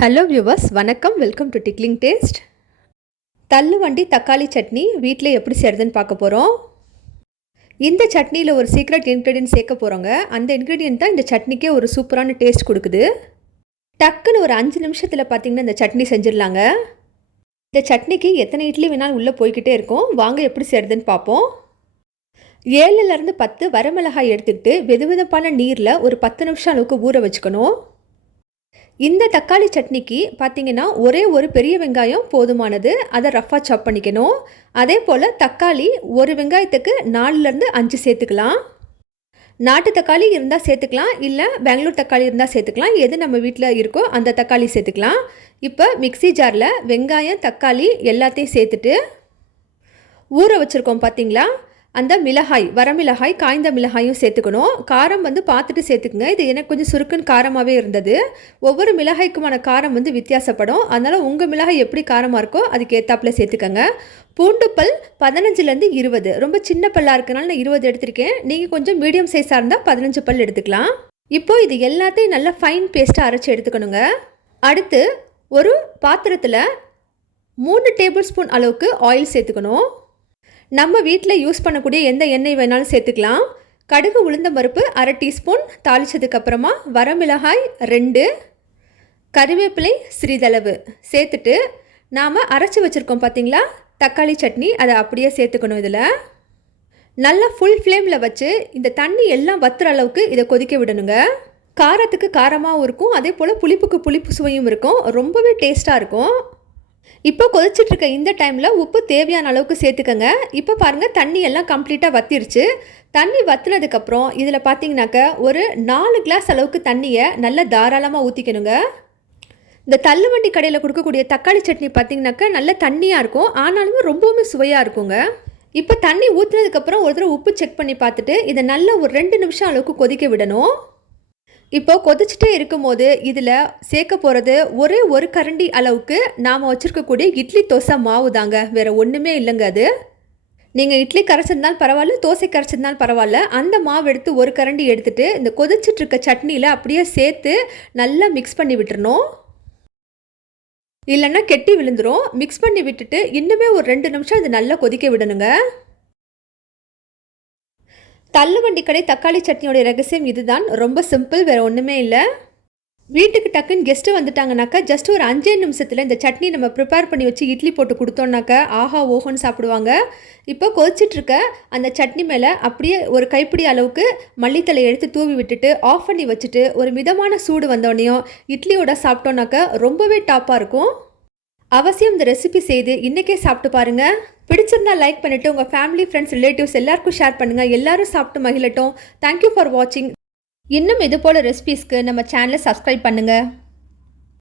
Hello viewers வணக்கம். Welcome to tickling taste தள்ளுவண்டி தக்காளி சட்னி வீட்டில் எப்படி செய்கிறதுன்னு பார்க்க போகிறோம் இந்த சட்னியில் ஒரு சீக்ரெட் இன்க்ரீடியன்ட் சேர்க்க போகிறோங்க அந்த இன்க்ரீடியன்ட் தான் இந்த சட்னிக்கே ஒரு சூப்பரான டேஸ்ட் கொடுக்குது. டக்குன்னு ஒரு அஞ்சு நிமிஷத்தில் பார்த்தீங்கன்னா இந்த சட்னி செஞ்சிடலாங்க. இந்த சட்னிக்கு எத்தனை இட்லி வேணாலும் உள்ளே போய்கிட்டே இருக்கும். வாங்க எப்படி செய்கிறதுன்னு பார்ப்போம். ஏழுலேருந்து பத்து வரமிளகாய் எடுத்துக்கிட்டு வெது வெதுப்பான நீரில் ஒரு பத்து நிமிஷம் அளவுக்கு ஊற வச்சுக்கணும். இந்த தக்காளி சட்னிக்கு பார்த்தீங்கன்னா ஒரே ஒரு பெரிய வெங்காயம் போதுமானது. அதை ரஃப்பாக சாப் பண்ணிக்கணும். அதே போல் தக்காளி ஒரு வெங்காயத்துக்கு நாலுலேருந்து அஞ்சு சேர்த்துக்கலாம். நாட்டு தக்காளி இருந்தால் சேர்த்துக்கலாம். இல்லை பெங்களூர் தக்காளி இருந்தால் சேர்த்துக்கலாம். எது நம்ம வீட்டில் இருக்கோ அந்த தக்காளி சேர்த்துக்கலாம். இப்போ மிக்ஸி ஜாரில் வெங்காயம் தக்காளி எல்லாத்தையும் சேர்த்துட்டு ஊற வச்சுருக்கோம் பார்த்தீங்களா அந்த மிளகாய் வரமிளகாய் காய்ந்த மிளகாயும் சேர்த்துக்கணும். காரம் வந்து பார்த்துட்டு சேர்த்துக்குங்க. இது எனக்கு கொஞ்சம் சுருக்குன்னு காரமாகவே இருந்தது. ஒவ்வொரு மிளகாய்க்குமான காரம் வந்து வித்தியாசப்படும். அதனால் உங்கள் மிளகாய் எப்படி காரமாக இருக்கோ அதுக்கு ஏற்றாப்புல சேர்த்துக்கோங்க. பூண்டு பல் பதினஞ்சுலேருந்து இருபது. ரொம்ப சின்ன பல்லாக இருக்கனால நான் இருபது எடுத்திருக்கேன். நீங்கள் கொஞ்சம் மீடியம் சைஸாக இருந்தால் பதினஞ்சு பல் எடுத்துக்கலாம். இப்போது இது எல்லாத்தையும் நல்லா ஃபைன் பேஸ்ட்டாக அரைச்சி எடுத்துக்கணுங்க. அடுத்து ஒரு பாத்திரத்தில் மூணு டேபிள் ஸ்பூன் அளவுக்கு ஆயில் சேர்த்துக்கணும். நம்ம வீட்டில் யூஸ் பண்ணக்கூடிய எந்த எண்ணெய் வேணாலும் சேர்த்துக்கலாம். கடுகு உளுந்த பருப்பு அரை டீஸ்பூன் தாளித்ததுக்கப்புறமா வரமிளகாய் ரெண்டு கறிவேப்பிலை சிறிதளவு சேர்த்துட்டு நாம் அரைச்சி வச்சுருக்கோம் பார்த்தீங்களா தக்காளி சட்னி அதை அப்படியே சேர்த்துக்கணும் இதில். நல்லா ஃபுல் ஃப்ளேமில் வச்சு இந்த தண்ணி எல்லாம் வத்துற அளவுக்கு இதை கொதிக்க விடணுங்க. காரத்துக்கு காரமாகவும் இருக்கும் அதே போல் புளிப்புக்கு புளிப்பு சுவையும் இருக்கும். ரொம்பவே டேஸ்ட்டாக இருக்கும். இப்போ கொதிச்சிட்ருக்க இந்த டைமில் உப்பு தேவையான அளவுக்கு சேர்த்துக்கங்க. இப்போ பாருங்கள் தண்ணி எல்லாம் கம்ப்ளீட்டாக வத்திருச்சு. தண்ணி வத்துனதுக்கப்புறம் இதில் பார்த்தீங்கன்னாக்க ஒரு நாலு கிளாஸ் அளவுக்கு தண்ணியை நல்லா தாராளமாக ஊற்றிக்கணுங்க இந்த தள்ளுவண்டி கடையில் கொடுக்கக்கூடிய தக்காளி சட்னி பார்த்தீங்கன்னாக்கா நல்ல தண்ணியாக இருக்கும். ஆனாலுமே ரொம்பவுமே சுவையாக இருக்குங்க. இப்போ தண்ணி ஊற்றுனதுக்கப்புறம் ஒரு தடவை உப்பு செக் பண்ணி பார்த்துட்டு இதை நல்லா ஒரு ரெண்டு நிமிஷம் அளவுக்கு கொதிக்க விடணும். இப்போ கொதிச்சுட்டே இருக்கும்போது இதில் சேர்க்க போகிறது ஒரே ஒரு கரண்டி அளவுக்கு நாம் வச்சுருக்கக்கூடிய இட்லி தோசை மாவு தாங்க. வேறு ஒன்றுமே இல்லைங்க அது. நீங்கள் இட்லி கரைச்சிருந்தாலும் பரவாயில்ல தோசை கரைச்சிருந்தாலும் பரவாயில்ல. அந்த மாவு எடுத்து ஒரு கரண்டி எடுத்துகிட்டு இந்த கொதிச்சுட்டு இருக்க சட்னியில் அப்படியே சேர்த்து நல்லா மிக்ஸ் பண்ணி விட்டுறணும். இல்லைன்னா கெட்டி விழுந்துடும் மிக்ஸ் பண்ணி விட்டுட்டு இன்னுமே ஒரு ரெண்டு நிமிஷம் இது நல்லா கொதிக்க விடணுங்க. தள்ளுவண்டி கடை தக்காளி சட்னியோடைய ரகசியம் இதுதான். ரொம்ப சிம்பிள் வேறு ஒன்றுமே இல்லை. வீட்டுக்கு டக்குன்னு கெஸ்ட்டு வந்துட்டாங்கனாக்கா ஜஸ்ட் ஒரு அஞ்சே நிமிஷத்தில் இந்த சட்னி நம்ம ப்ரிப்பேர் பண்ணி வச்சு இட்லி போட்டு கொடுத்தோம்னாக்கா ஆஹா ஓஹோன்னு சாப்பிடுவாங்க. இப்போ கொதிச்சிட்ருக்க அந்த சட்னி மேலே அப்படியே ஒரு கைப்பிடி அளவுக்கு மல்லித்தலை எடுத்து தூவி விட்டுட்டு ஆஃப் பண்ணி வச்சுட்டு ஒரு மிதமான சூடு வந்தோடனையும் இட்லியோட சாப்பிட்டோன்னாக்கா ரொம்பவே டாப்பாக இருக்கும். அவசியம் இந்த ரெசிபி செய்து இன்றைக்கே சாப்பிட்டு பாருங்கள் பிடிச்சிருந்தா லைக் பண்ணிவிட்டு உங்கள் ஃபேமிலி ஃப்ரெண்ட்ஸ் ரிலேட்டிவ்ஸ் எல்லாருக்கும் ஷேர் பண்ணுங்கள் எல்லாரும் சாப்பிட்டு மகிழட்டும். தேங்க்யூ ஃபார் வாட்சிங் இன்னும் இது போல் ரெசிபீஸ்க்கு நம்ம சேனலை சப்ஸ்கிரைப் பண்ணுங்கள்